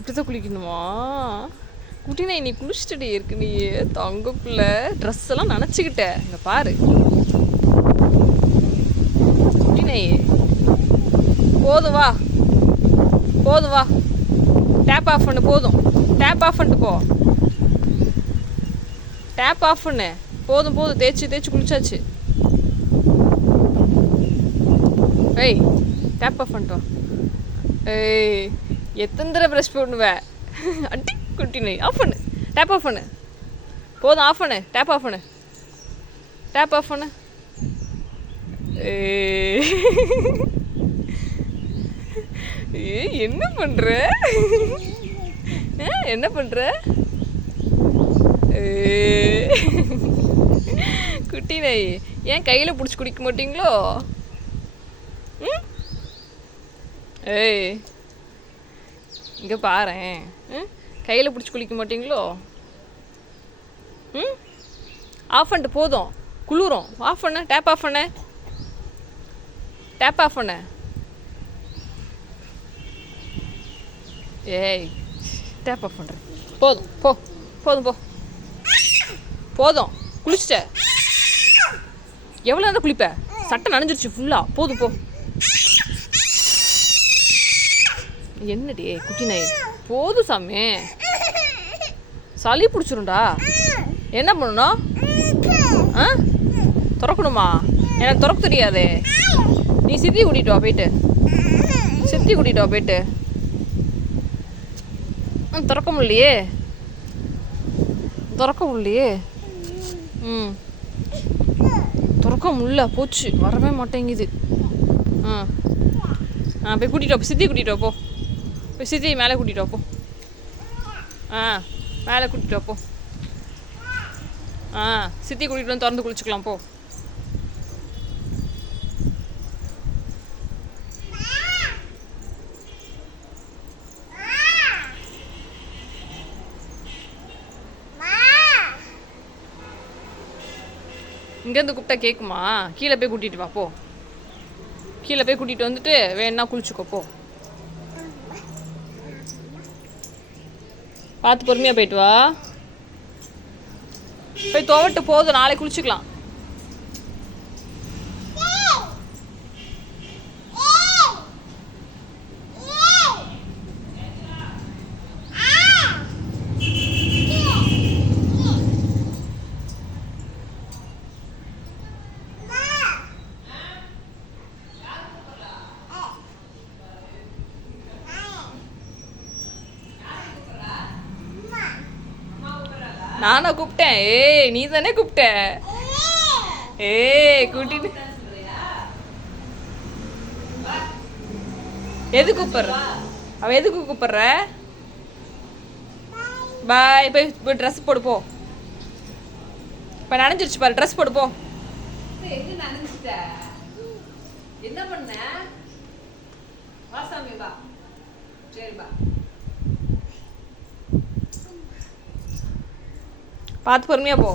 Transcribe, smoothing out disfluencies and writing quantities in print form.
இப்படிதான் குளிக்கணுமா? குட்டினா நீ குளிச்சுட்டே இருக்கு, நீ தங்கக்குள்ள ட்ரெஸ் எல்லாம் நினச்சிக்கிட்ட. இங்க பாரு குட்டினை, போதும் வா, போதும் வா, டேப் ஆஃப் பண்ணு, போதும் டேப் ஆஃப் பண்ணிட்டு போ, டேப் ஆஃப் பண்ணு, போதும் போதும், தேய்ச்சி தேய்ச்சி குளிச்சாச்சு. ஏய் டேப் ஆஃப் பண்ணிட்டோம். ஏய் எத்தனை தடவை ப்ரெஷ் பண்ணுவேன்? அட்டி குட்டினை, ஆஃப் பண்ணு, டேப் ஆஃப் பண்ணு, போதும் ஆஃப் பண்ணு, டேப் ஆஃப் பண்ணு, டேப் ஆஃப் பண்ணு. ஏ என்ன பண்ற? என்ன பண்ற? குட்டினை, ஏன் கையில் பிடிச்சி குடிக்க மாட்டீங்களோ? ம், ஏய் இங்கே பாரேன், கையில் பிடிச்சி குளிக்க மாட்டீங்களோ? ம், ஆஃப் பண்ணிட்டு போதும், குளிரும், ஆஃப் பண்ணு, டேப் ஆஃப் பண்ணு, டேப் ஆஃப் பண்ணு. ஏய் டேப் ஆஃப் பண்ணுறேன், போதும் போ, போதும் போ, போதும் குளிச்சிட்ட. எவ்வளோ தான் குளிப்ப? சட்டை நனைஞ்சிருச்சு ஃபுல்லாக, போதும் போ. என்னடி குட்டினை, போதும் சாமி, சளி பிடிச்சிரும்டா. என்ன பண்ணணும்? ஆ திறக்கணுமா? எனக்கு திறக்க தெரியாதே. நீ சித்தி கூட்டிகிட்டு வா போயிட்டு, சித்தி கூட்டிகிட்டு வா போயிட்டு. திறக்க முடியலையே, திறக்க முடியலையே. ம், திறக்க முடியல, போச்சு, வரவே மாட்டேங்குது. போய் கூட்டிகிட்டு வா, சித்தி கூட்டிகிட்டு வா போ, போய் சித்தி மேலே கூட்டிகிட்டு வா போ. மேலே கூட்டிகிட்டு வா போ. சித்தி கூட்டிகிட்டு வந்து திறந்து குளிச்சுக்கலாம் போ. இங்கேருந்து கூப்பிட்டா கேட்குமா? கீழே போய் கூட்டிகிட்டு வா போ, கீழே போய் கூட்டிகிட்டு வந்துட்டு வேணா குளிச்சுக்கோ போ. பார்த்து பொறுமையாக போயிட்டு வா, போய் துவட்டு, போதும், நாளைக்கு குளிச்சுக்கலாம். நானா கூப்பிட்டேன்? ஏய் நீ தானே கூப்பிட்ட. ஏய் கூட்டிட்டு எது கூப்பிடுற? அவ எதுக்கு கூப்பிடுற? பாய், போய் ட்ரெஸ் போடு போ. இப்போ நனைஞ்சிருச்சு பாரு, ட்ரெஸ் போடு போ. என்ன பண்ண? வாசாமி பா, சரி பா, பார்த்து பொறுமையா போ.